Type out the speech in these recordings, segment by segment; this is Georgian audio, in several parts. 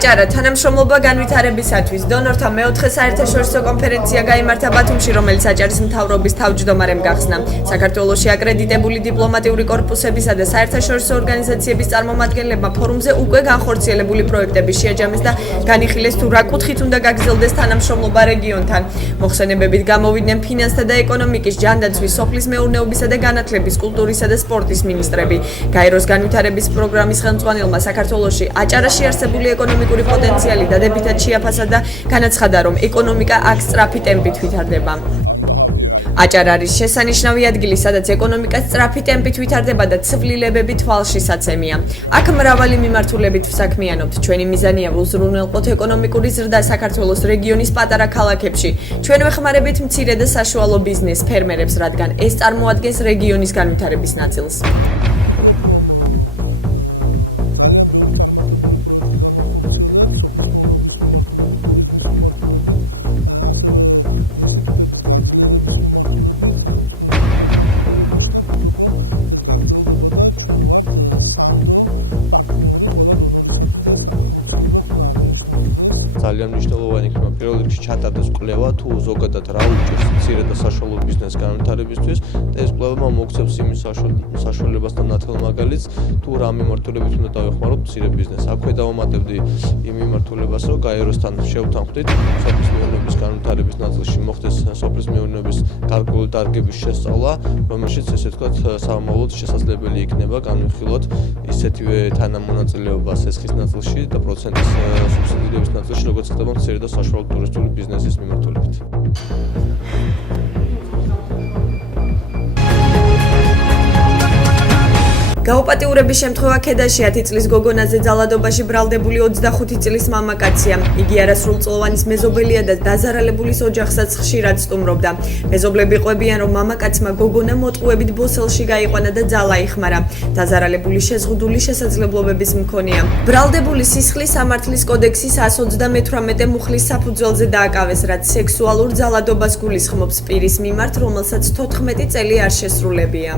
აჭარა თანამშრომლობა განვითარებისათვის დონორთა მეოთხე საერთაშორისო კონფერენცია გაიმართა ბათუმში, რომელიც აჭარის მთავრობის თავმჯდომარემ გახსნა. საქართველოში აკრედიტებული დიპლომატიური კორპუსებისა და საერთაშორისო ორგანიზაციების წარმომადგენლებმა ფორუმზე უკვე განხორციელებული პროექტები შეაჯამეს და განიხილეს თუ რა კუთხით უნდა გაგრძელდეს თანამშრომლობა რეგიონთან. მოხსენებებით გამოვიდნენ ფინანსთა და ეკონომიკის, ჯანდაცვის, სოფლის მეურნეობისა და განათლების, კულტურისა და სპორტის მინისტრები. გაეროს განვითარების პროგრამის ხელმძღვანელმა საქართველოში აჭარაში არსებული ეკონომიკური პოტენციალი დადებითად შეაფასა და განაცხადა, რომ ეკონომიკა აქ სწრაფი ტემპით ვითარდება. აჭარა არის შესანიშნავი ადგილი, სადაც ეკონომიკა სწრაფი ტემპით ვითარდება და ცვლილებები თვალში საცემია. აქ მრავალი მიმართულებით ვსაქმიანობთ. ჩვენი მიზანია უზრუნველყოთ ეკონომიკური ზრდა საქართველოს რეგიონის პატარა ქალაქებში. ჩვენ ვეხმარებით მცირე და საშუალო ბიზნეს ფერმერებს, რადგან ეს წარმოადგენს რეგიონის განვითარების ნაწილს. ვფიქრობ, რომ ძალიან ბევრი წარმატებული პროექტი განახორციელეთ სოფლის მეურნეობის მიმართულებით, ტურიზმის მიმართულებით, ასევე ინსტიტუტების გაძლიერების მიმართულებით, სახელმწიფო ინსტიტუტების მმართველობაში და ვფიქრობ, რომ ეს გაგრძელდება და ჩვენ ვართ სანდო პარტნიორი ყველა დონორისათვის და ეს აუცილებლად უნდა აღინიშნოს დღეს. ძალიან მნიშვნელოვანი იქნება პირველ რიგში ჩატარდეს კვლევა თუ ზოგადად რა უჭირს მცირე და საშუალო ბიზნეს განვითარებისთვის და ეს კვლევა მოგცემს იმის საშუალებასთან ნათელმაგალითს თუ რა მიმართულებით უნდა დავეხმაროთ მცირე ბიზნესს. აქვე დავამატებდი იმ მიმართულებას, რომ გაეროსთან შევთანხმდით სოფლის მეურნეობის განვითარების ნაწილში მოხდეს სოფლის მეურნეობის გარკვეული დარგების შესწავლა, რომელშიც ესე ვთქვათ სამომავლოდ შესაძლებელი იქნება განვიხილოთ ისეთივე თანამონაწილეობა სესხის ნაწილში და პროცენტის სუბსიდირების ნაწილში, როგორც ხდება მცირე და საშუალო ტურისტული ბიზნესის მიმართულებით. გაუპატიურების შემთხვევა ქედაში 10 წლის გოგონაზე ძალადობაში ბრალდებული 25 წლის მამაკაცია. იგი არასრულწლოვანის მეზობელია და დაზარალებულის ოჯახსაც ხშირად სტუმრობდა. მეზობლები ყვებიან, რომ მამაკაცმა გოგონა მოტყუებით ბოსელში გაიყვანა და ძალა იხმარა. დაზარალებული შეზღუდული შესაძლებლობების მქონეა. ბრალდებული სისხლის სამართლის კოდექსის 138 მუხლის საფუძველზე დააკავეს, რაც სექსუალურ ძალადობას გულისხმობს პირის მიმართ, რომელსაც 14 წელი არ შესრულებია.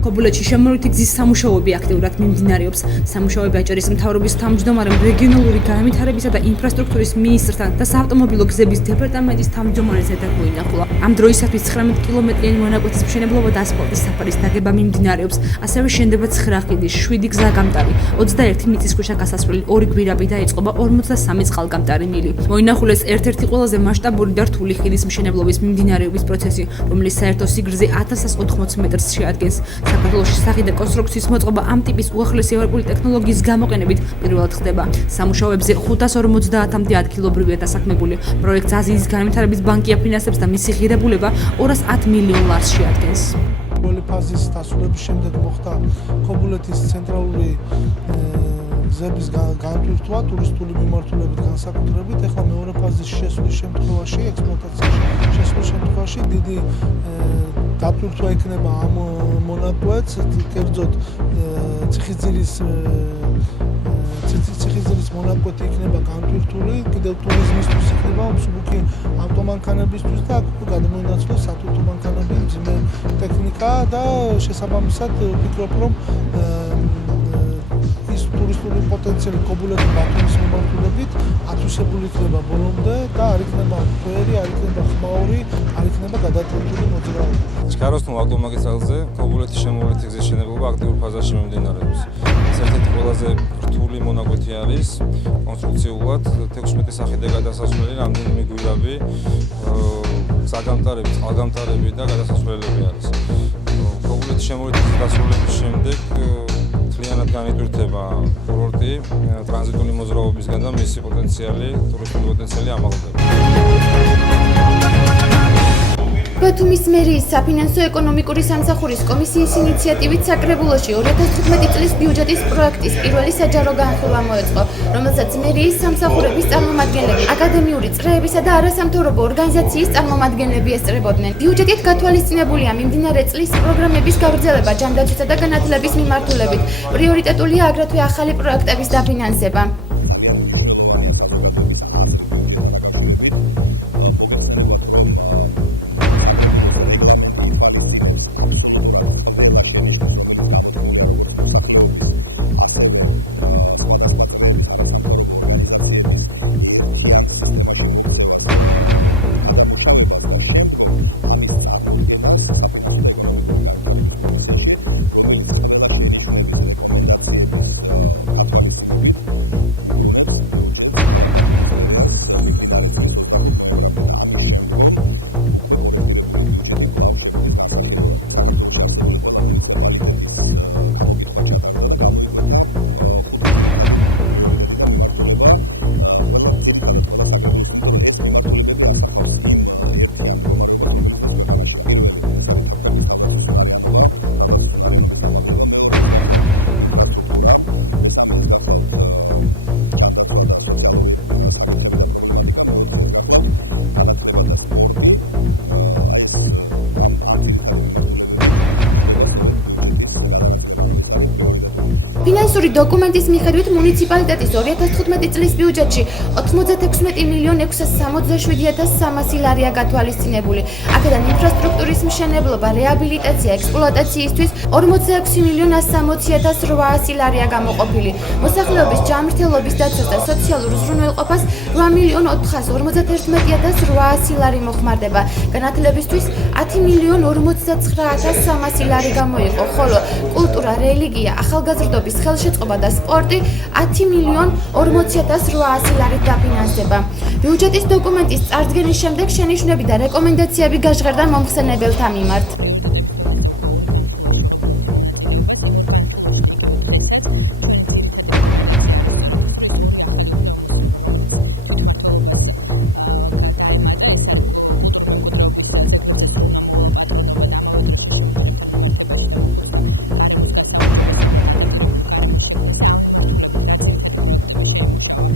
ქობულეთში შემოვლითი გზის სამუშაოები აქტიურად მიმდინარეობს. სამუშაოები აჭარის მთავრობის თავმჯდომარემ, რეგიონალური განვითარებისა და ინფრასტრუქტურის მინისტრთან და საავტომობილო გზების დეპარტამენტის თავმჯდომარეს ერთად მოინახულა. ამ დროისათვის 19 კილომეტრიანი მონაკვეთის მშენებლობა და ასფალტის საფარის დაგება მიმდინარეობს. ასევე შენდება 9 ხიდი, 7 გზაგამტარი, 21 მიწისქვეშა გასასვლელი, 2 გვირაბი და ეწყობა 43 წყალგამტარი მილი. მოინახულეს ერთ-ერთი ყველაზე მასშტაბური და რთული ხიდის მშენებლობის მიმდინარეობის პროცესი, რომელიც საერთო სიგრძე 1180 მეტრს შეადგენს. საქართველოში სახი და კონსტრუქციის მოწყობა ამ ტიპის უახლესი ევროპული ტექნოლოგიის გამოყენებით პირველად ხდება. სამუშაოებზე 550-მდე ადგილობრივია დასაქმებული. პროექტს აზიის განვითარების ბანკი აფინანსებს და მისი ღირებულება 210 მილიონ ლარს შეადგენს. პირველი ფაზის დასრულების შემდეგ მოხდა ქობულეთის ცენტრალური გზების განვითარება ტურისტული მიმართულებით განსაკუთრებით. ეხლა მეორე ფაზის შესვლის შემთხვევაში, ექსპლუატაციაში შესვლის შემთხვევაში დიდი დატვირთვა იქნება ამ მონაკვეთს, კერძოდ ციხისძირის მონაკვეთი იქნება განტვირთული, კიდევ ტურიზმისთვის იქნება მსუბუქი ავტომანქანებისთვის და აქ გადმოინაცვლეს სათვირთო მანქანები, მძიმე ტექნიკა და შესაბამისად ვფიქრობ, რომ ის ტურისტული პოტენციალი ქობულეთის ბათუმის მიმართულებით ათვისებული იქნება ბოლომდე და არ იქნება ფერი, არ იქნება ხმაური, არ იქნება გადატვირთული მოძრაობა. ჩქაროსნულ ავტომაგისტრალზე ქობულეთის შემოვლითი გზის მშენებლობა აქტიურ ფაზაში მიმდინარეობს. ეს ერთ-ერთი ყველაზე რთული მონაკვეთი არის. კონსტრუქციულად 16 სახიდე გადასასვლელი, რამდენიმე გვირაბი, საგამტარები, წყალგამტარები და გადასასვლელები არის. ქობულეთის შემოვლითი გზის დასრულების შემდეგ მთლიანად განვითარდება კურორტი, ტრანზიტული მოძრაობისგან და მისი პოტენციალი, ტურისტული პოტენციალი ამაღლდება. ბათუმის მერიის საფინანსო ეკონომიკური სამსახურის კომისიის ინიციატივით საკრებულოში 2015 წლის ბიუჯეტის პროექტის პირველი საჯარო განხილვა მოეწყო, რომელსაც მერიის სამსახურების წარმომადგენლები, აკადემიური წრეებისა და არასამთავრობო ორგანიზაციის წარმომადგენლები ესწრებოდნენ. ბიუჯეტით გათვალისწინებულია მიმდინარე წლის პროგრამების გაგრძელება ჯანდაცვისა და განათლების მიმართულებით. პრიორიტეტულია აგრეთვე ახალი პროექტების დაფინანსება. ძალიან მნიშვნელოვანია საზოგადოების აზრი ბიუჯეტთან დაკავშირებით. მოგეხსენებათ, რომ საგრებულოს რეგლამენტი ითვალისწინებს აბსოლუტურად ყველა შენიშვნის, რომელიც გამოთქმულია როგორც მოსახლეობის, ასევე სხვადასხვა წრეების, არასამთავრობო ორგანიზაციების ერთიან სისტემაში მოქცევას, გადამუშავებას და შემდგომ ამის წარმოდგენას საფინანსო და ეკონომიკური განვითარების კომისიაში, რომელიც ყველა შენიშვნების, რეკომენდაციების გათვალისწინებით უბრუნებს ბიუჯეტს ქალაქ ბათუმის მერიას მიმდინარე წლის 25 ნოემბრამდე და ამის შემდგომ უკვე კორექტირებული ბიუჯეტი კვლავ შემოდის განსახილველად. საქართველოში არსებული ყველა მუნიციპალიტეტის გამოკითხვა ჩატარდა და გამოიკვეთა 5 ძირითადი პრიორიტეტი და მიმართულება ძირითადად ყველა საგრებულოს, იმიტომ რომ ეს მიმართულებები ასახავს იმ ერთიან მდგომარეობას, რომელიც დღეს ქვეყანაშია. პირველი, ეს არის ქვეყნის თავდაცვის უნარიანობა, თავდაცვის უნარიანობის ამაღლება, მეორე ეს გახლავთ ინფრასტრუქტურა, მესამე ეს გახლავთ ჯანდაცვა და სოციალური საკითხები და პრობლემატიკა, მეოთხე ეს გახლავთ განათლება და სპორტი. აი ეს ამ ძირითადი მიმართულებებით ხდება სწორედ ბიუჯეტის გადანაწილება, ანუ ეს არის პრიორიტეტული. ფინანსური დოკუმენტის მიხედვით მუნიციპალიტეტის 2015 წლის ბიუჯეტში 96,667,300 ლარია გათვალისწინებული. აქედან ინფრასტრუქტურის მშენებლობა, რეაბილიტაცია, ექსპლუატაციისთვის 46,160,800 ლარია გამოყოფილი. მოსახლეობის ჯანმრთელობის დაცვას და სოციალურ ზრუნველყოფას 8,451,800 ლარი მოხმარდება. განათლებისთვის 10,49,300 ლარი გამოიყო, ხოლო კულტურა, რელიგია, ახალგაზრდობის ხელშეწყობა და სპორტი 10,40,800 ლარით დაფინანსდება. ბიუჯეტის დოკუმენტის წარდგენის შემდეგ შენიშვნები და რეკომენდაციები გაჟღერდა მომხსენებელთა მიმართ. პრიორიტეტების დონეზე უკვე ორი განხილვაში ვღებულობთ მონაწილეობას. იმ ორ განხილვაში და იგივე დღესაც ჩვენი ძირითადი რეკომენდაცია არის სწორედ ის, რომ ის ორი ახალი უფლებამოსილება, რომელიც თვითმმართველობას დაემატა, ეს არის კულტურული მემკვიდრეობის ძეგლებზე ზრუნვა, მოვალა, პატრონობა და ამავე დროს შეშემოყირებთან მიმართებაში და მოხუცთა გარემოს გასაუმჯობესებლად ადაპტირებული გარემოს შექმნაზე ამ მიმართულებით რა ძირითადი პროექტები შეიმუშავა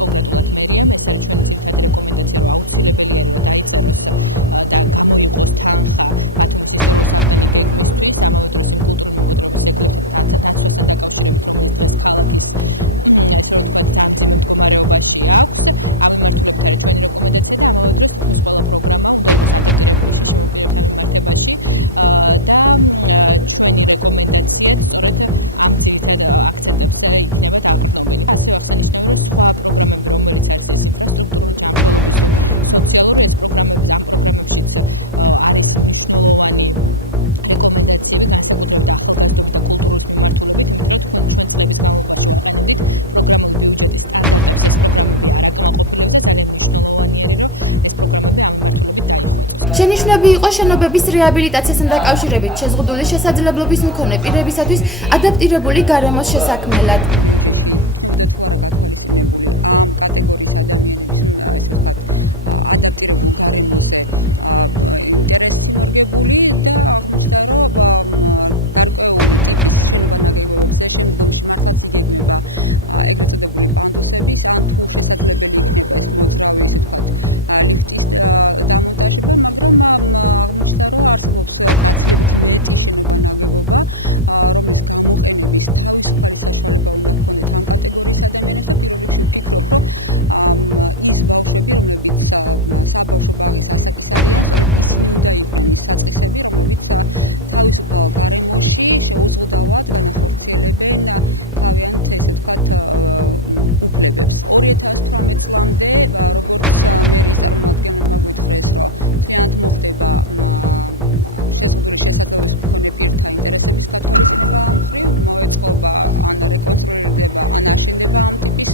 კონკრეტულად მერიამ. ეს არის ჩვენი ძირითადი რეკომენდაცია, რომ აუცილებელი არის, რომ დაიწეროს და გამოიყოს თანხა ბათუმის ისტორიულ-საყრდენი გეგმისთვის, ამავე დროს იმ კულტურული მემკვიდრეობის ძეგლებთან დაცვასთან დაკავშირებით, რომელიც დღეს ქალაქის ესე რომ ვთქვათ, ძალიან მძიმე მდგომარეობაში აქვს. ამ მიმართულებით არის ჩვენი რეკომენდაცია და ამავე დროს თითქმის ყველა პროგრამა უნდა იყოს ადაპტირებული შეშემოყირებთან მიმართებაში და ჩვენი რეკომენდაციაც სწორედ ამ ძირითად აქცენტებს იქნება დაყრდნობილი. ასევე აღსანიშნავია, რომ სხვა პროგრამები, რომელიც არის ეს ინფრასტრუქტურული ჯანმრთელობის სოციალური ეს პროგრამები, ამ პროგრამებშიც არის მნიშვნელოვანი რეკომენდაციები განსაკუთრებით ახალგაზრდობის და კულტურის მიმართულებით, იმიტომ რომ ჩვენ წლების განმავლობაში ვაყენებდით პროგრამული ბიუჯეტის სტანდარტებს, ეს პროგრამები არ აკმაყოფილებს და ძალიან მნიშვნელოვანი არის, რომ ეს პროგრამები ამ მიმართულებით დაიხვეწოს. შენიშვნები იყო შენობების რეაბილიტაციასთან დაკავშირებით შეზღუდული შესაძლებლობის მქონე პირებისათვის ადაპტირებული გარემოს შესაქმნელად. ბიუჯეტში იქნებოდა თუ არა გათვალისწინებული ამ კატეგორიის ადამიანების, ესე ვთქვათ, ადაპტირებულ გარემოზე ინტერესი მორგებული და აღმოჩნდა, რომ გარკვეული ტიპის შენობა-ნაგებობებზე შემდგომში მართლაც იგეგმება ეგრეთ წოდებული პანდუსების, ან თუ შესაძლებელი იქნება ეს მოძრავი, ესე ვთქვათ, ლიფტის დამონტაჟება, მაგრამ აღმოჩნდა, რომ არსებობს გაცილებით მეტი შენობა-ნაგებობა, რომლის გამოყენების თავისუფალი საშუალება უნდა ჰქონდეთ ამ კატეგორიის ადამიანებს და პირველ რიგში ვფიქრობ, რომ ის ბავშვები, რომლებიც საბავშვო ბაღის ასაკის არიან, სწორედ ისინი უნდა იყვნენ ის საწყისები, რომლებიც თავისუფალ გარემოში შეუზღუდავად განახორციელებენ თავიანთ, ესე ვთქვათ, უფლებებს. 2018 წლამდე, როგორც მერიის წარმომადგენლებმა გვითხრეს, რომ მთლიანად მოხდება შეზღუდული შესაძლებლობის მქონე პირთა ინტერესების გათვალისწინება ამ მხრივ, მოეწყობა ან რეკონსტრუირდება, ან აშენდება ამ ტიპის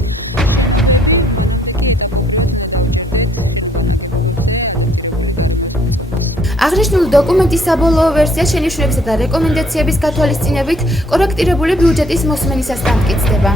შენობები, მანამდე კი ეტაპობრივად უნდა დავჯერდეთ შენობა-ნაგებობებზე ადაპტირებული გარემოს მოწყობას. აღნიშნული დოკუმენტის საბოლოო ვერსია შენიშვნებისა და რეკომენდაციების გათვალისწინებით კორექტირებული ბიუჯეტის მოსმენისას დამტკიცდება.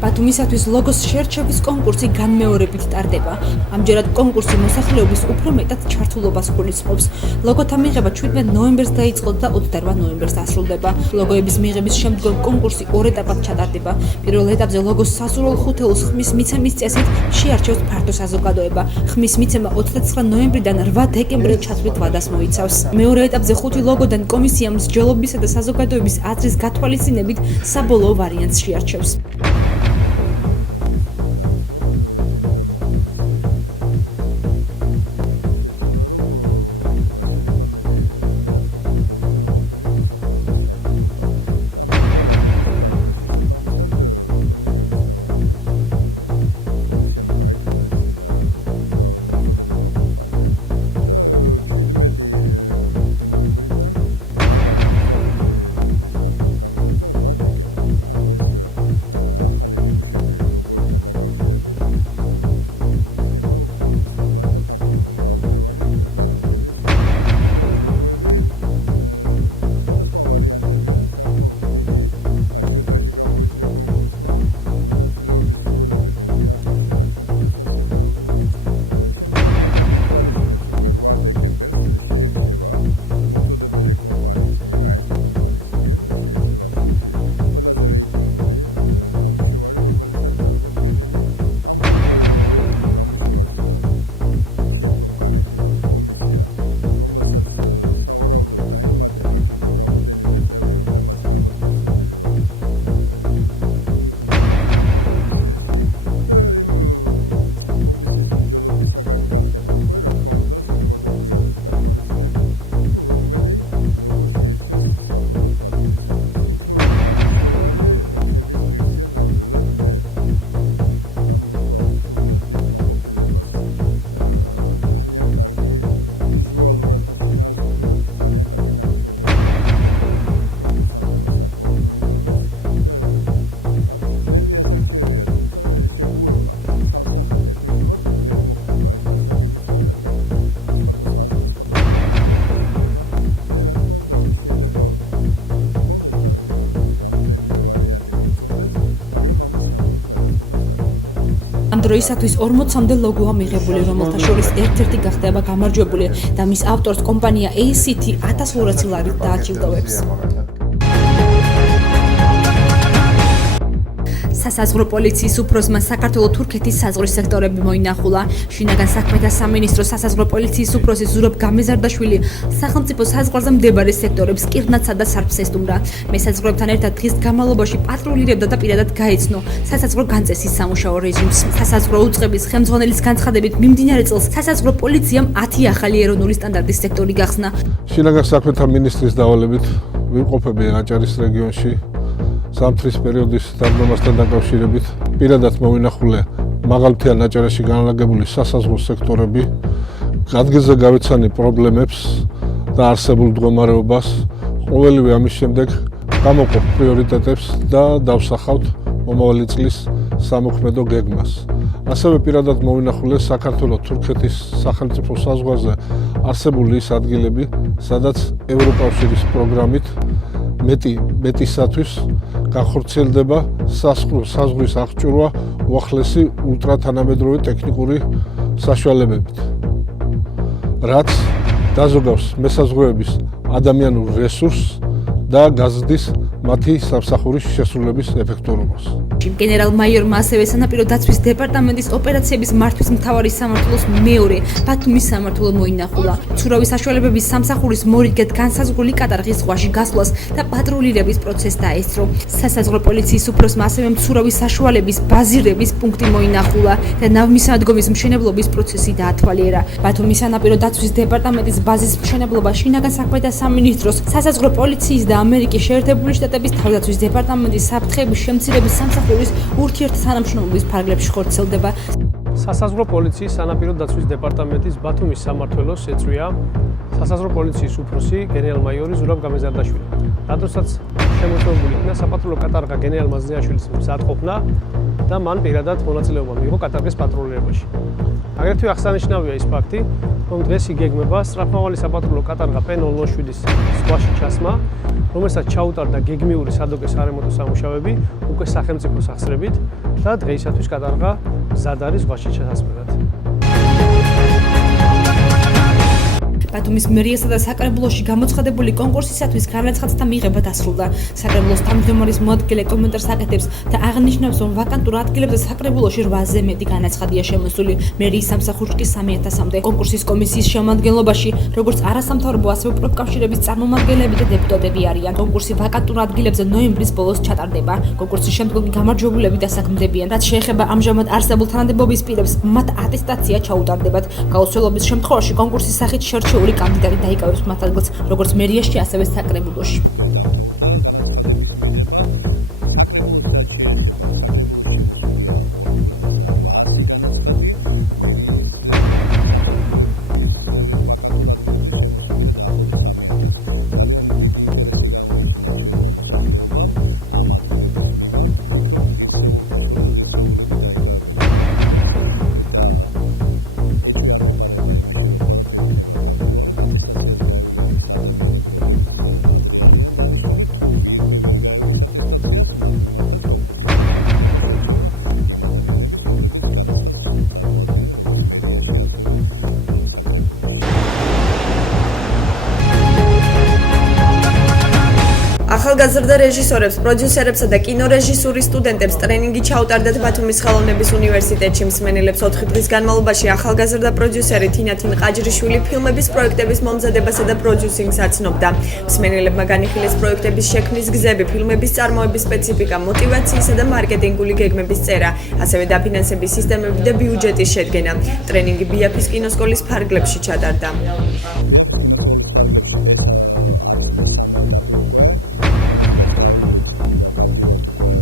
ბათუმისათვის ლოგოს შერჩევის კონკურსი განმეორებით ტარდება. ამჯერად კონკურსი მოსახლეობის უფრო მეტად ჩართულობას გულისხმობს. ლოგოთა მიღება 17 ნოემბერს დაიწყო და 28 ნოემბერს დასრულდება. ლოგოების მიღების შემდგომ კონკურსი ორ ეტაპად ჩატარდება. პირველ ეტაპზე ლოგოს სასურველ ხუთეულს ხმის მიცემის წესით შეარჩევს ფართო საზოგადოება. ხმის მიცემა 29 ნოემბრიდან 8 დეკემბრის ჩათვლით ვადას მოიცავს. მეორე ეტაპზე 5 ლოგოდან კომისია მსჯელობისა და საზოგადოების აზრის გათვალისწინებით საბოლოო ვარიანტს შეარჩევს. ლოგოს თემაზე კონკურსი დაიწყო, ხალხურად იმიტომ მოხდა მისი გადადების გარდა. შესაბამისად, ბატონი გიორგის დავალებით, კომისიამ გაითვალისწინა მომწოდებელმა კომპანიამ და 17 ნოემბრიდან 25 ნოემბრის ნაცვლად გამიზარდა 8 დეკემბრამდე. ანუ ეს ახალი ნიმუშები ლოგოებთან დაკავშირებით იქნება უფრო სრულად და ფართო მრავალფეროვანი წარმოდგენის საფუძველი. თვითონ ლოგოები სხვადასხვა ვარიანტებია, საკმაოდ დიდი აჟიოტაჟი გამოიწვია კონკურსმა, მონაწილეობის სურვილები ბევრი აღმოჩნდა, რაც ჩვენთვისაც სასიხარულოა. შემდგომი ეტაპი ითვალისწინებს უკვე 8 დეკემბერს შეირჩევა მომწოდებელი კომპანიის მიერ, AST კომპანიის მიერ შეირჩევა 5 ყველაზე რეიტინგული ნამუშევარი, რომელიც არის წარმოდგენილი. ამ 5 რეიტინგულ ნამუშევარს შემდგომ განეხილავს კომისია, რომელსაც სავარაუდოდ დაემატება კიდევ რამოდენიმე წევრი, რომლებმაც გამოთქვეს სურვილი, რომ მიიღონ მონაწილეობა კომისიაში და იმ კომისიის მსჯელობის საგანი გახდება უკვე, რა თქმა უნდა, საზოგადოებრივი აზრის გათვალისწინებით, თუ რომელი ლოგო შეირჩეს საბოლოოდ ბათუმისათვის. თითოეული ნამუშევარი ქების ღირსია ნამდვილად. მე გამოთქვა სულიად დიდ მოყოფილებას ძალიან კარგი ვიზუალურად და შინაარსობრივად ძალიან კარგი ნამუშევრები აქვს კონკურსანტებმა საკმაოდ მოინდომეს და ძნელი ასარჩევია, თუმცა შეგუება ცალსახად ერთნიშნულად ვერ მოხდება. ეს გასაგებიც არის, რადგან სხვადასხვა ყოველთვის იქნება. მე რა თქმა უნდა შეიძლება კონდეს და რამოდენიმე ვარიანტი მომწონდეს, მაგრამ ამას საბოლოოდ გადაწყვეტავს რა თქმა უნდა კომისია. ამ დროისათვის 40-მდე ლოგოა მიღებული, რომელთა შორის ერთ-ერთი გახდება გამარჯვებული და მის ავტორს კომპანია ACT 1200 ლარით დააჯილდოვებს. სასაზღვრო პოლიციის უფროსმა საქართველო-თურქეთის საზღვრის სექტორები მოინახულა. შინაგან საქმეთა სამინისტროს სასაზღვრო პოლიციის უფროსი ზურაბ გამეზარდაშვილი სახელმწიფო საზღვარზე მდებარე სექტორებს კირნაცსა და სარფს ესტუმრა. მესაზღვრებთან ერთად დღის განმავლობაში პატრულირებდა და პირადად გაეცნო სასაზღვრო განწესის სამუშაო რეჟიმს. სასაზღვრო უწყების ხელმძღვანელის განცხადებით, მიმდინარე წელს სასაზღვრო პოლიციამ 10 ახალი ეროვნული სტანდარტის სექტორი გახსნა. შინაგან საქმეთა მინისტრის დავალებით ვიმყოფები აჭარის რეგიონში. სამთრის პერიოდის დაგროვასთან დაკავშირებით პირადად მოვინახულე მაღალმთიან აჭარაში განლაგებული სასაზღვრო სექტორები, ადგილზე გავეცანი პრობლემებს და არსებულ მდგომარეობას. ყოველივე ამის შემდეგ გამოვყობ პრიორიტეტებს და დავსახავთ მომავალი წლის სამოქმედო გეგმას. ასევე პირადად მოვინახულე საქართველო-თურქეთის სახელმწიფო საზღვარზე არსებული ის ადგილები, სადაც ევროკავშირის პროგრამით მეტისათვის განხორციელდება საზღვრის აღჭურვა უახლესი ულტრათანამედროვე ტექნიკური საშუალებებით, რაც დაზოგავს მესაზღვრეების ადამიანურ რესურსს და გაზრდის მათი სამსახურის შესრულების ეფექტურობას. გენერალ-მაიორმა ასევე სანაპირო დაცვის დეპარტამენტის ოპერაციების მართვის მთავარი სამმართველოს მეორე ბათუმის სამმართველო მოინახულა. ცურავის საშუალებების სამსახურის მორიგედ განსაზღვრული კატარღის ზღვაში გასვლას და პატრულირების პროცესს დაესწრო. სასაზღვრო პოლიციის უფროსმა ასევე მცურავის საშუალების ბაზირების პუნქტი მოინახულა და ნავმისადგომის მშენებლობის პროცესი დაათვალიერა. ბათუმის სანაპირო დაცვის დეპარტამენტის ბაზის მშენებლობა შინაგან საქმეთა სამინისტროს, სასაზღვრო პოლიციის და ამერიკის შეერთებული შტატების თავდაცვის დეპარტამენტის საფრთხეების შემცირების სამსახურის ურთიერთთანამშრომლობის ფარგლებში ხორციელდება. სასაზღვრო პოლიციის სანაპირო დაცვის დეპარტამენტის ბათუმის სამმართველოს ეწვია სასაზღვრო პოლიციის უფროსი გენერალ-მაიორი ზურაბ გამეზარდაშვილი. რადგანაც შემოწმებული იქნა საპატრულო კატარღა გენერალ მაზრიაშვილის მზადყოფნა და მან პირადად მონაწილეობა მიიღო კატარღის პატრულირებაში. აგრეთვე აღსანიშნავია ის ფაქტი, რომ დღეს იგეგმება სწრაფმავალი საპატრულო კატარღა P007-ის ზღვაში ჩასმა, რომელსაც ჩაუტარდა გეგმიური სადოკე სარემონტო სამუშაოები უკვე სახელმწიფო სახსრებით და დღეისათვის კატარღა მზად არის ზღვაში ჩასასვლელად. ბათუმის მერიასა და საკრებულოში გამოცხადებული კონკურსისათვის განაცხადთა მიღება დასრულდა. საკრებულოს თავმჯდომარის მოადგილე კომენტარს აკეთებს და აღნიშნავს, რომ ვაკანტურ ადგილებზე საკრებულოში 8-ზე მეტი განაცხადია შემოსული. მერიის სამსახურში კი 3000-მდე. კონკურსის კომისიის შემადგენლობაში, როგორც არასამთავრობო, ასევე პროფკავშირების წარმომადგენლები და დეპუტატები არიან. კონკურსი ვაკანტურ ადგილებზე ნოემბრის ბოლოს ჩატარდება. კონკურსის შემდგომი გამარჯვებულები დასაქმდებიან. რაც შეეხება ამჟამად არსებულ თანამდებობის პირებს, მათ ატესტაცია ჩაუტარდებათ. გაუცვალობის შემთხვევაში კონკურსის სახით შერჩეული ერთეული კანდიდატი დაიკავებს მათ ადგილს როგორც მერიაში, ასევე საკრებულოში. უკვე დამთავრდა განაცხადების მიღება. საკრებულოს რაც შეეხება, საკრებულოში შემოსულია 800 განაცხადი, მერიის სამსახურების ვაკანტურ ადგილებზე შემოსულია დაახლოებით 3000. ძალიან დიდი ინტერესი გამოიჩინა ჩვენმა მოსახლეობამ ამ ადგილების მიმართ. ვფიქრობ, ღირსეულთა შორის ღირსეულები დაიკავებენ ამ ადგილებს და ეჭვი არ მეპარება იმაში, რომ ყველაფერი იქნება გამჭვირვალე. ატესტაციას გაევლიან ის ადამიანები, რომლებიც ადრე არიან დანიშნული, თუ ვინმე ვერ გაევლის ატესტაციას, მათ მიმართაც კონკურსის წესით იქნება შერჩევა იმ ადამიანების, რომლებიც განაცხადს წარმოადგენენ როგორც მერიაში, ასევე საკრებულოში. ახალგაზრდა რეჟისორებს, პროდიუსერებსა და კინორეჟისურის სტუდენტებს ტრენინგი ჩაუტარდათ ბათუმის ხელოვნების უნივერსიტეტში. მსმენელებს 4 დღის განმავლობაში ახალგაზრდა პროდიუსერი თინათინ ყაჯრიშვილი ფილმების პროექტების მომზადებასა და პროდიუსინგს აცნობდა. მსმენელებმა განიხილეს პროექტების შექმნის გზები, ფილმების წარმოების სპეციფიკა, მოტივაციისა და მარკეტინგული გეგმების წერა, ასევე დაფინანსების სისტემები და ბიუჯეტის შედგენა. ტრენინგი ბიაფის კინოსკოლის ფარგლებში ჩატარდა. ბიაფის კინოსკოლის ფარგლებში ეს არის მესამე ეტაპი უკვე. რომელზედაც გავივლით და გავდივართ უკვე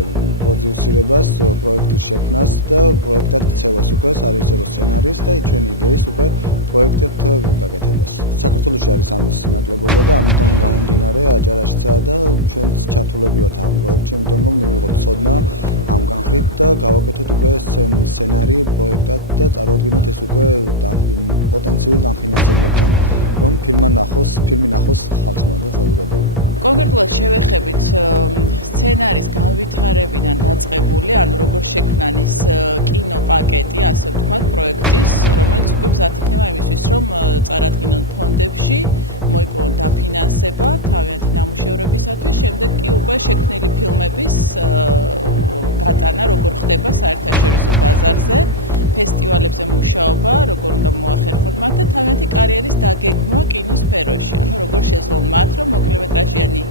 პროდიუსირებას, პროექტის შექმნას და პროექტად ქცევას უკვე სარეჟისორო სცენარის და ჩვენი იდეის უკვე პროექტად გაკეთებას. საქართველოში არის ამის ნაკლებობა და ამიტომ გამომდინარე აჭარაშიცაა და ჩვენც ჩართულები ვართ ამ პროექტში, იმიტომ რომ მივიღოთ ცოდნა ამ განხრით და გავაკეთოთ უკვე სცენარი პროექტად და წარვადგინოთ ეს უკვე პოტენციურ დამფინანსებლებთან. რომ ფილმი ნახოს ხალხმა და საზოგადოებამ. კონკრეტულად შევეხებით სცენარის განვითარებიდან დაწყებული, ანუ როგორ შექმნან ის კინოპაკეტი, ასე ვთქვათ, პროექტის, რომელიც უკვე მზად იქნება იმისთვის, რომ წარადგინონ ფონდებში, მოიპოვონ დაფინანსება თავიანთი ნამუშევრებისათვის, შემდეგ კი უკვე შექმნილი ფილმების გატანა, როგორ ხდება საერთაშორისო ბაზარზე, ფესტივალებზე მუშაობა, როგორ უნდა მოახერხონ მათ და თავიანთი კარიერის დაგეგმვა კინოსფეროში. ანუ როგორ შეძლონ მათ, რომ მოკლემეტრაჟიანი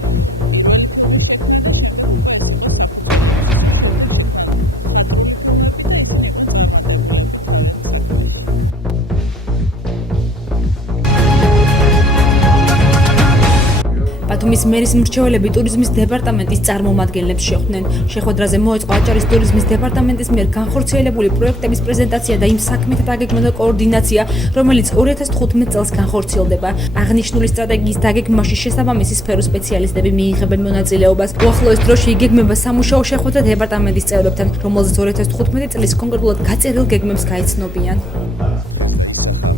პირველი ფილმის შექმნა და შემდეგ უკვე ეს იყოს საფუძველი იმისთვის, რომ შემდეგ შექმნან მხატვრული ფილმები და ისინი იყვნენ წარმატებულები თავიანთ საქმეში. ბათუმის მერის მრჩეველები ტურიზმის დეპარტამენტის წარმომადგენლებს შეხვდნენ. შეხვედრაზე მოეწყო აჭარის ტურიზმის დეპარტამენტის მიერ განხორციელებული პროექტების პრეზენტაცია და იმ საქმეთა დაგეგმვა და კოორდინაცია, რომელიც 2015 წელს განხორციელდება. აღნიშნული სტრატეგიის დაგეგმვაში შესაბამისი სფეროს სპეციალისტები მიიღებენ მონაწილეობას. უახლოეს დროში იგეგმება სამუშაო შეხვედრა დეპარტამენტის წევრებთან, რომელზეც 2015 წლის კონკრეტულად გაწერილ გეგმებს გაეცნობიან. დღეს დაისახა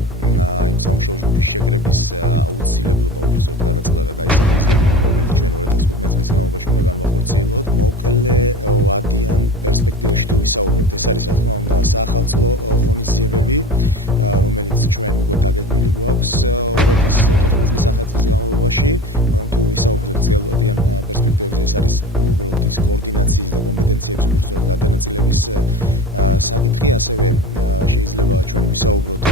იმ სამუშაო ჯგუფის შეკრების აუცილებლობა უბრალოდ გადაწყდა და დაისახა ის გეგმა, რომელიც ჩვენ 2015 წლის განმავლობაში უნდა განვახორციელოთ. მოკლე ვადიან პერსპექტივაში თუ ვისაუბრებთ, ეს არის რა თქმა უნდა საახალწლო ღონისძიებები, რომელიც ჩვენ უკვე დაგეგმილი გვაქვს 2014 წლის ახალწლის განმავლობაში, მაგრამ თუ ვისაუბრებთ გრძელვადიან პერსპექტივებზე, ეს არის უბრალოდ ის კოორდინაციის და კომპეტენციების უბრალოდ გადანაწილების საკითხი, ასევე შეიძლება ჩვენ ვისაუბროთ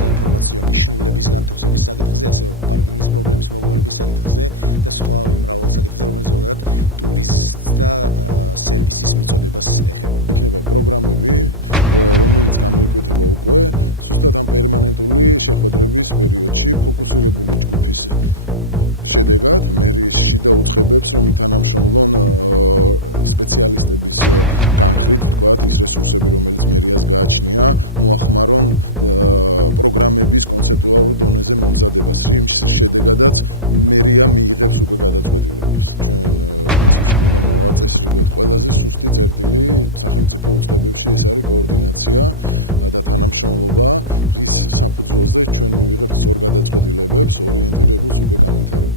საინფორმაციო ნიშნულების განთავსების საკითხზე, ასევე პარკინგის პრობლემის მოგვარების საკითხზე და სხვა მრავალ საკითხზე, რომელიც ზოგადად ტურიზმს და სერვისის მიწოდებას ეხება. იქნება პროგრამები, რომელიც გამოიკვეთება უკვე ზუსტად ამ პერმანენტული შეხვედრების პერიოდში ფოკუსირებული ჯგუფის შედეგად მერის შიდა უწყებებს, რომ ითანამშრომლონ სპეციალისტების განხრით, ვთქვათ, ის რესურსები, რომელიც მერიას გააჩნია, მოახმარონ პროგრამების კონცეპტუალურ დონეზე მომზადებას. რის შედეგადაც მერია მიიღებს უკვე გადაწყვეტილებებს. ჩვენ პრინციპში უნდა მოვაწესრიგოთ ყველაზე სუსტი წერტილი სახელმწიფო უწყებებში, ეს არის კოორდინაცია და თანამშრომლობა, რის საფუძველზე ჩვენ მივიღებთ სწორ გადაწყვეტილებებს, ორიენტირებულს უკვე განვითარებას.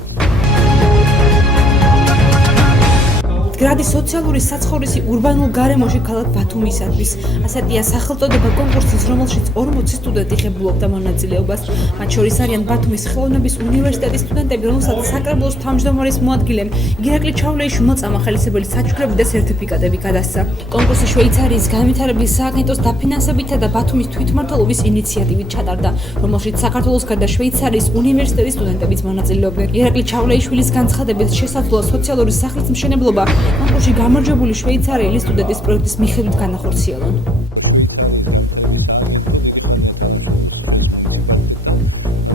გრადი სოციალური საცხოვრისი ურბანულ გარემოში ქალაქ ბათუმისათვის. ასეთია სახელწოდება კონკურსის, რომელშიც 40 სტუდენტი ღებულობდა მონაწილეობას. მათ შორის არიან ბათუმის ხელოვნების უნივერსიტეტის სტუდენტები, რომელსაც საკრებულოს თავმჯდომარის მოადგილემ ირაკლი ჩავლეიშვილმა წამახალისებელი საჩუქრები და სერტიფიკატები გადასცა. კონკურსი შვეიცარიის განვითარების სააგენტოს დაფინანსებითა და ბათუმის თვითმმართველობის ინიციატივით ჩატარდა, რომელშიც საქართველოს გარდა შვეიცარიის უნივერსიტეტის სტუდენტებიც მონაწილეობდნენ. ირაკლი ჩავლეიშვილის განცხადებით, შესაძლოა სოციალური სახლის მშენებლობა კონკურსში გამარჯვებული შვეიცარიელი სტუდენტის პროექტის მიხედვით განახორციელონ. შვეიცარიის განვითარების სააგენტო დიდი ხანია თანამშრომლობს ჩვენს მუნიციპალიტეტთან.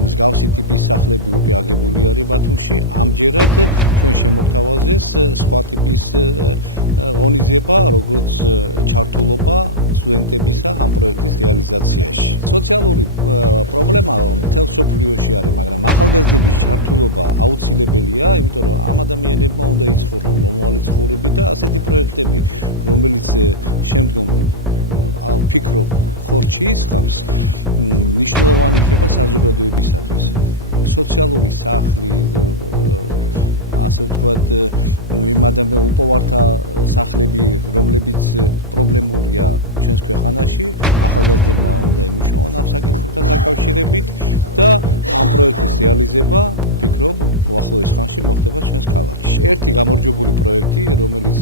მსგავსი ტიპის სახლები უკვე აგებული არის ბათუმში. ამჯერად ჩვენ შემოგთავაზეს სხვა ტიპის ღონისძიება, როგორც ჩართულობა სტუდენტებისა ამ პროექტის რეალიზაციაში. სოციალური პრობლემა მთელ სოფლიოში არის, მაგრამ ახალგაზრდების ჩართულობა აუცილებელია, იმიტომ რომ ამ ადამიანებმა უნდა იცხოვრონ მომავალი ცხოვრები და ასეთი პროექტები, რომელიც შემდგომ ვფიქრობ ხორჩი ისხამს, მნიშვნელოვანი იქნება საზოგადოებისათვის. სოციალური სახლი, ასე ვთქვათ, იმ უპოვართა სახლები, რომლებიც პრობლემურია ჩვენს ქვეყანაში, ახალგაზრდებმა უნდა იმუშაონ ამ საკითხებთან დაკავშირებით და ამ პროექტის რეალიზება, ვფიქრობ, უახლოეს ხანში მოხდება ჩვენს ქალაქში. ერთი გამარჯვებული პროექტი, რომლის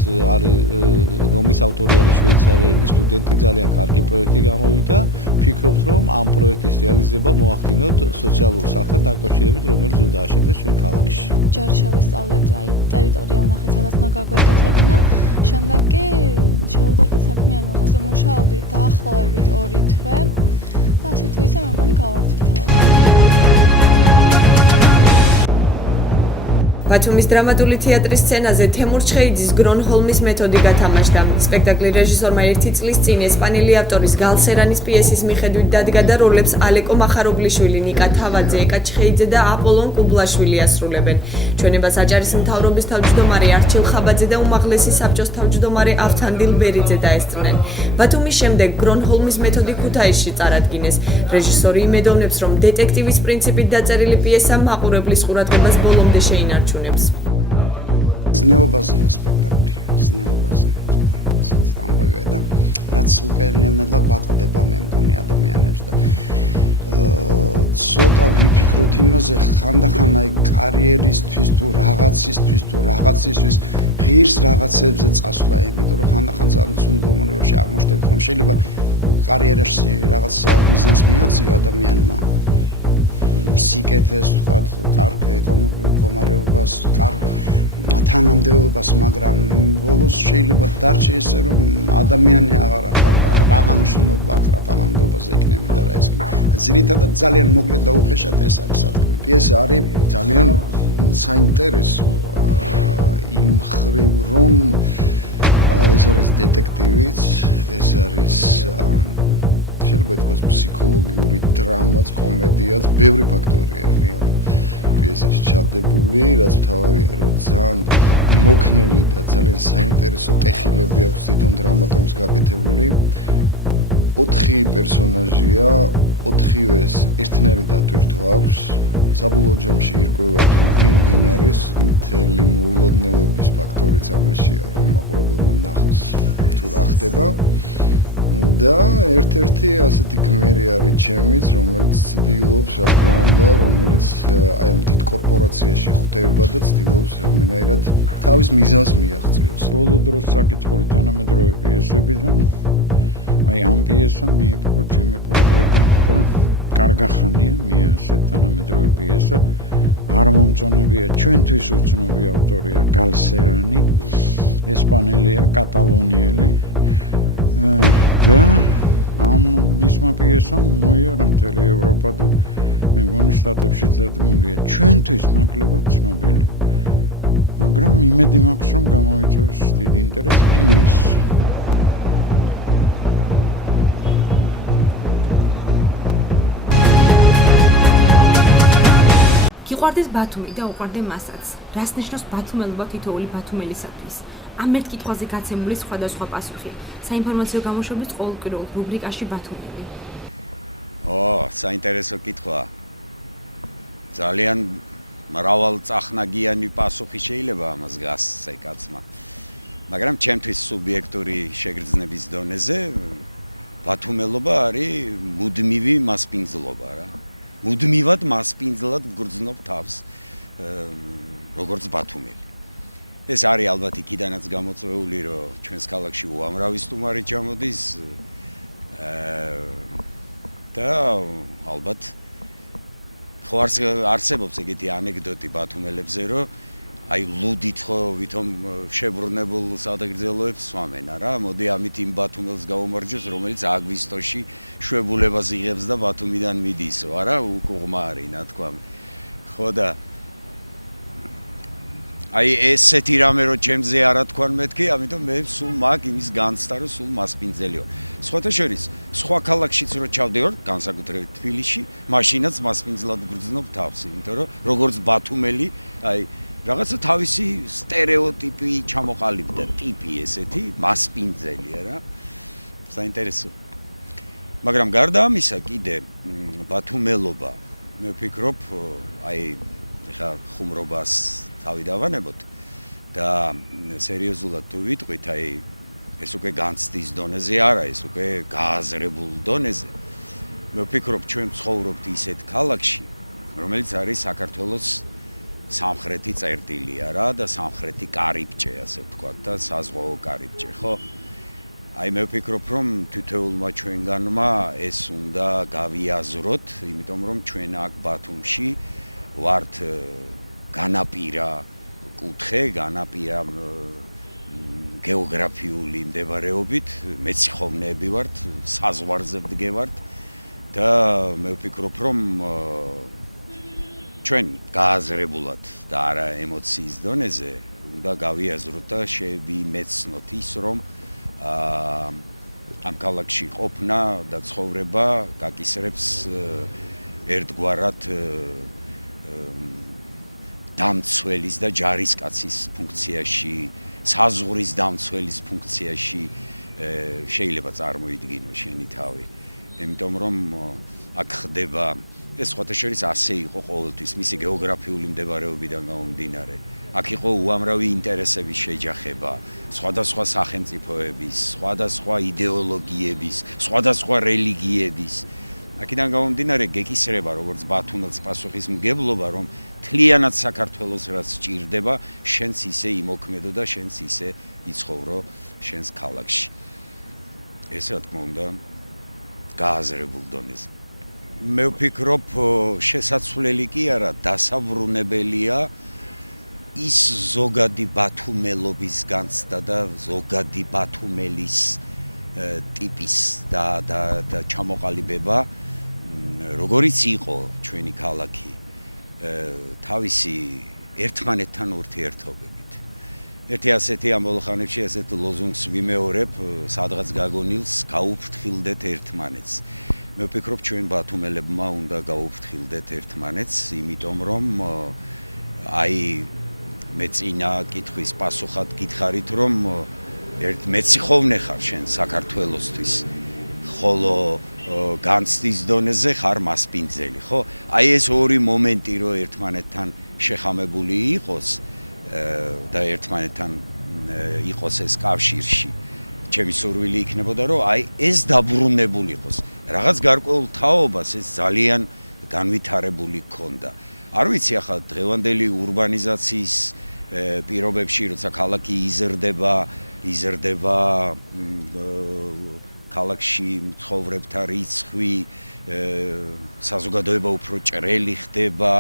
ავტორი არის შვეიცარიელი სტუდენტი, ძალიან კარგი პროექტი გამოვიდა. ვფიქრობთ, რომ ამ პროექტის რეალიზება მოახდინოთ სოციალურ სახლთან დაკავშირებით, რომელიც უნდა აშენდეს ჩვენ ქალაქში. ჯერ შევისწავლეთ აი ტერიტორია ვნახეთ, სადაც უნდა გაგვეკეთებინა. შემდეგ კი შევუდარეთ საქმიანობას. მუშაობდით დაახლოებით 2 თვე და ასე თუ ისე მე მგონი გავარდვითავ. ბათუმის დრამატული თეატრის სცენაზე თემურ ჩხეიძის გრონჰოლმის მეთოდი გათამაშდა. სპექტაკლი რეჟისორმა 1 წლის წინ ესპანელი ავტორის გალსერანის პიესის მიხედვით დადგა და როლებს ალეკო მახაროგლიშვილი, ნიკა თავაძე, ეკა ჩხეიძე და აპოლონ კუბლაშვილი ასრულებენ. ჩვენებას აჭარის მთავრობის თავმჯდომარე არჩილ ხაბაძე და უმაღლესი საბჭოს თავმჯდომარე ავთანდილ ბერიძე დაესწრნენ. ბათუმის შემდეგ გრონჰოლმის მეთოდი ქუთაისში წარადგინეს. რეჟისორი იმედოვნებს, რომ დეტექტივის პრინციპით დაწერილი პიესა მაყურებლის ყურადღებას ბოლომდე შეინარჩუნებს. ზნეობაზეა სპექტაკლი, ზნეობაზე. ესეთი ამბავია და რაც უკვე ნელ-ნელა გვაკლდება მე მგონი ადამიანებს და ცოტა ვიფიქროთ იმაზე ხანდახან აი კარიერისთვის თუ რაღაცისთვის ღირს რაღაცებზე წასვლა, იმიტომ რომ ხანდახან ძალიან ცუდ გომონებაში აღმოჩნდებით, რომ შეიძლება კარიერაში რაღაც ბიზნეს მიაღწიო ადამიანმა. სიკეთეს, ვთქვათ, კარგ ეკონომიკურ მდგომარეობას, კარგ თანამდებობას, მაგრამ ბოლოს შეიძლება დარჩე ესე, რომ ადამიანი აღარ ახარ და რაღა მნიშვნელობა აქვს რა თანამდებობაზე იქნება და რა ეს კი. ძირითადად ძალიან მოკლედ და უხეშად ეს არის სათქმე. პიესა არის ძალიან საინტერესო იმ მხრივ, რომ ეს არის დეტექტივიც, ეს არის შეიძლება ითქვას ფსიქოლოგიური დრამაც, კომედიაც, ბევრი ფაქტორია პიესაში ჩადებული, რაც მთავარია, რომ ძალიან მოქნილი და ძალიან საინტერესო ტეხილები აქვს თვითონ დრამატურგს გაკეთებული. 4 პერსონაჟია, 4-ვეს ერთნაირი დატვირთვა აქვს. საბოლოო ჯამში ირკვევა თუ ვინ არის, მთელი მოულოდნელობის ფაქტორიც ამაშია, რომ მაყურებელმა ნახოს თუ რა ხდება. და ერთ-ერთი ასეთი გმირი არის ჩემიც, რომელიც ცდილობს, რა თქმა უნდა, რომელიც აი ამ დიდ კორპორაციაში ხვდება და ცდილობს რომელნაირად თავის მიზანს მიაღწიოს. ბოლო დროს საკითხური თანამედროვე პიესებიდან აი ამ პიესამ მიიპყრო ჩემი პროექტი და კარგახანია მიასე თანამედროვე პიესა. არ მომწონებია ჩვენთვის უცნობი ავტორია გალსერანი, ესპანელია, კატალონიელი. და ამ მისმა პიესამ მოიარა მთელი ევროპა და მე მგონი შტატებშიც დადგმულია ჩვენთვის ნაკლებად ცნობილი. მაგრამ იმედი მაქვს, რომ გამოიწვევს დიდი ინტერესი პიესა. გიყვარდეს ბათუმი და უყვარდე მასაც. რას ნიშნავს ბათუმელობა თითოეული ბათუმელისათვის? ამ ერთ კითხვაზე გაცემული სხვადასხვა პასუხი. საინფორმაციო გამოშვების ყოველკვირეულ რუბრიკაში ბათუმელი. საინტერესო კითხვა. ძალიან მრავალწახნაგიანი პასუხი შეიძლება ამას გასცე კაცმა. მაგრამ ჩემთვის სუბიექტური შეგრძნების დონეზე ბათუმელობა არის მუდმივი მასპინძლობა რა. მუდმივად მასპინძლად ვგრძნობ თავს როგორც ბათუმელი. ეს არის ალბათ იქიდანაც გამოწვეული, რომ ჩვენს ქალაქში უამრავი სტუმარი ჩამოდის და ალბათ ხო არსებობს ეგეთი ანეკდოტი ბათუმელებზე, რომ აი ლუდით ხო ვითომ შებრუნებულ სადაგრძელოებს სვამენ არა მოდი ამით იმ ბათუმელს გაუმარჯოს რომელიც აგვისტოში შვებულებას იღებს და ბათუმიდან მიდისო არა უყუღმა არის ნათქვამი ხო და აი ესეთი რამე რო ჩემზე არა თქვან მეთქი ამიტომ მე სულ მაგ იმის განცდა რომ სულ მასპინძელიო სხვათა შორის სხვა ქალაქშიც რო ჩავდივარ განსაკუთრებით თბილისში მაშინაც მასპინძლად გრძნობ თავს იმიტომ რომ როგორც ბათუმელი აი რაღაცა თავისი სტერეოტიპი ჩამოყალიბდა ტიპი ესეთი მასპინძელი რა საინტერესო მაგრამ გარდა ამისა კიდე ბათუმელობა მე ვფიქრობ აი ხა ხუმრობას თავი დავანებოთ და სერიოზულად თუ ვიტყვით აი ეს უკვე განცდის დონეზე არა ეს უკვე გააზრებულ დონეზე მე ვფიქრობ ჩვენ ცხოვრობთ ისეთ ქალაქში რომელიც არის საქართველოს სამხრეთი წერტილია რა და სამხრეთი კარიბჭე ასე ვთქვათ და საზღვაო კარიბჭე ხო აი მე ვფიქრობ რომ თითოეულმა ჩვენგანმა ეს უნდა გავიაზროთ იმიტომ რომ ჩვენ აქ ბათუმში ვართ განაპირა კუთხე განაპირა გეოგრაფიული მდებარეობით მეციხოვნეები ვართ საზღვარზე ვდგევართ და მე ვფიქრობ რომ ჩვენ გააზრებულად და არა ემოციის დონეზე უნდა გავიაზროთ და შევიმეცნოთ ის რომ ამ ქალაქში ყოფნა და ცხოვრება გაკისრებს ერთგვარად დამცველის და ჯარისკაცის ფუნქციაში, საზღვრის დამცველის ფუნქციაში შეიძლება წარმოიდგინო შენი თავი. იმიტომ რომ აქ ხდება ეს სხვათა შორის ასე იყო ყოველთვის მისი გეოგრაფიული მდებარეობიდან გამომდინარე. აქ იყო უამრავი ინტერესების შეჯახება, სხვადასხვა სახელმწიფოების, სხვადასხვა იდეოლოგიების, სხვადასხვა რელიგიების. აქედან გამომდინარე გეკისრება როგორც ბათუმელს პასუხისმგებლობა რომ თლიანად საქართველოს რაც სჭირდება შენც ისე იმოქმედო და შენც ისე იცხოვრო შენს ქალაქში ეს რა თქმა უნდა გააზრებულ დონეზე მე ვფიქრობ შესაძლებელი კი არა დასაბრუნებელია ის ზოგადი ბათუმელობის განცდა და ზოგადი ბათუმელის ტიპის და ჩამოყალიბება როგორიც იყო ჩვენი ქალაქი თავისი ერთმანეთთან ურთიერთობებით. ერთი ასეთი ამ ბოლოხანებში ასეთ ლოზუნგს ვიმეორებ, სადღაც გაგონილს გაუფრთხილდეთ ერთმანეთს. მე ვფიქრობ ჩვენ ბათუმელებმა უნდა გაუფრთხილდეთ ერთმანეთს, იმიტომ რომ აი მე წინა კითხვის პასუხად გითხარით რომ მეციხოვნე ხარ შენ საქართველოსთვის, ხოლო განცდის დონეზე ხარ მასპინძელი, ხო? აი ეს ორი მომენტი რო ერთმანეთთან შეხამებული იყოს და ერთმანეთთან იყოს ეს კავშირში. ჩემი სურვილი იქნებოდა რომ აი ეს დაბრუნებული იყოს. რაღაც გარკვეულ თაობას ეს ძალიან განვითარებული ქონდა. არ ვიცი ახლა დღევანდელი ურბანიზაციის პირობებში როცა ქალაქი იზრდება ქალაქში მცხოვრებთა რიცხვი საზოგადოება უფრო ჭრელი ხდება,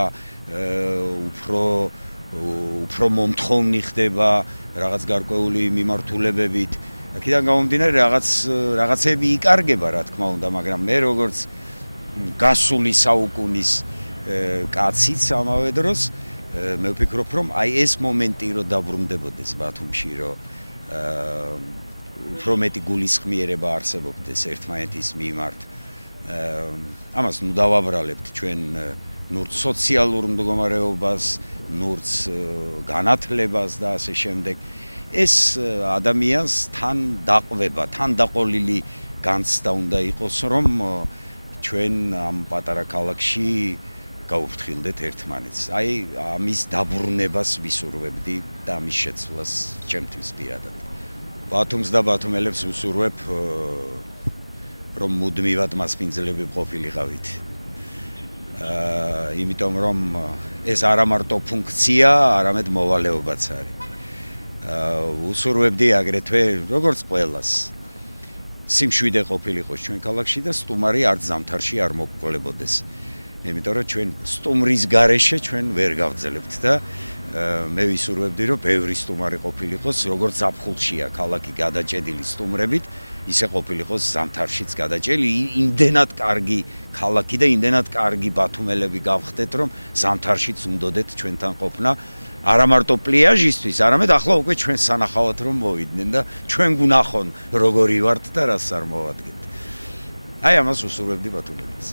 უფრო მომთხოვნი ხდება რაღაც გარკვეული მიმართულებებით. აქედან გამომდინარე რაღაცები იკარგება რა თქმა უნდა, მაგრამ მე როგორც გასული საუკუნის კაციც ამავე დროს მე ვფიქრობ რომ აი ეს მომენტი რო დაბრუნდებოდეს ბათუმში რომ უფრო მეტი გულისხმიერება არსებობდეს ერთმანეთის მიმართ. ამას ნუ დავაბრალებთ ჩვენ ნურც სოციალურ მდგომარეობას, ნურც განათლებას და ასე შემდეგ. ეს ადამიანს თან დაყვება, თან დაყოლილი განცდა უნდა იყოს, რომ ჩვენ ამ პატარა ქალაქში გაუფრთხილდეთ ერთმანეთს. აი ამის დაბრუნებას ვისურვებდი და ამის შეცვლას ჩემთვის პირადად. ბათუმს და ბათუმელებს ვუსურვებ რომ მუდმივად მასპინძლები ყოფილიყავით. იმიტომ რომ ეს არა მარტო ფუნქცია, არამედ მოვალეობაც არის. ვუსურვებდი აგრეთვე როგორც ყველას სიმშვიდე ყოფილიყოს ჩვენ ქალაქში და სტუმარი არც ზამთარში არ მოგკლებოდეს. იმიტომ რომ ჩვენ სტუმრის გარეშე ჩვენ ვერ გავძლებთ და მე ვისურვებდი, რომ ბევრი სტუმარი ყოფილიყოს, როგორც ზაფხულშია ქალაქი გადაჭედილი სტუმრებით, ისე ყოფილიყოს ზამთარშიც გადაჭედილი. იმდენად კარგი ქალაქი და იმდენად კარგი ბათუმელები გავხდეთ, რომ ზამთარშიც უნდოდეთ ჩვენთან ყოფნა. არა მარტო პლიაჟისთვის, არამედ ახლა უკვე ჩვენ სანახავად რომ მოვიდნენ და ჩვენ გუნახონ როგორი ვართ და რას არ მოვადგეთ. აი ამას უსურვებდი ბათუმელებს.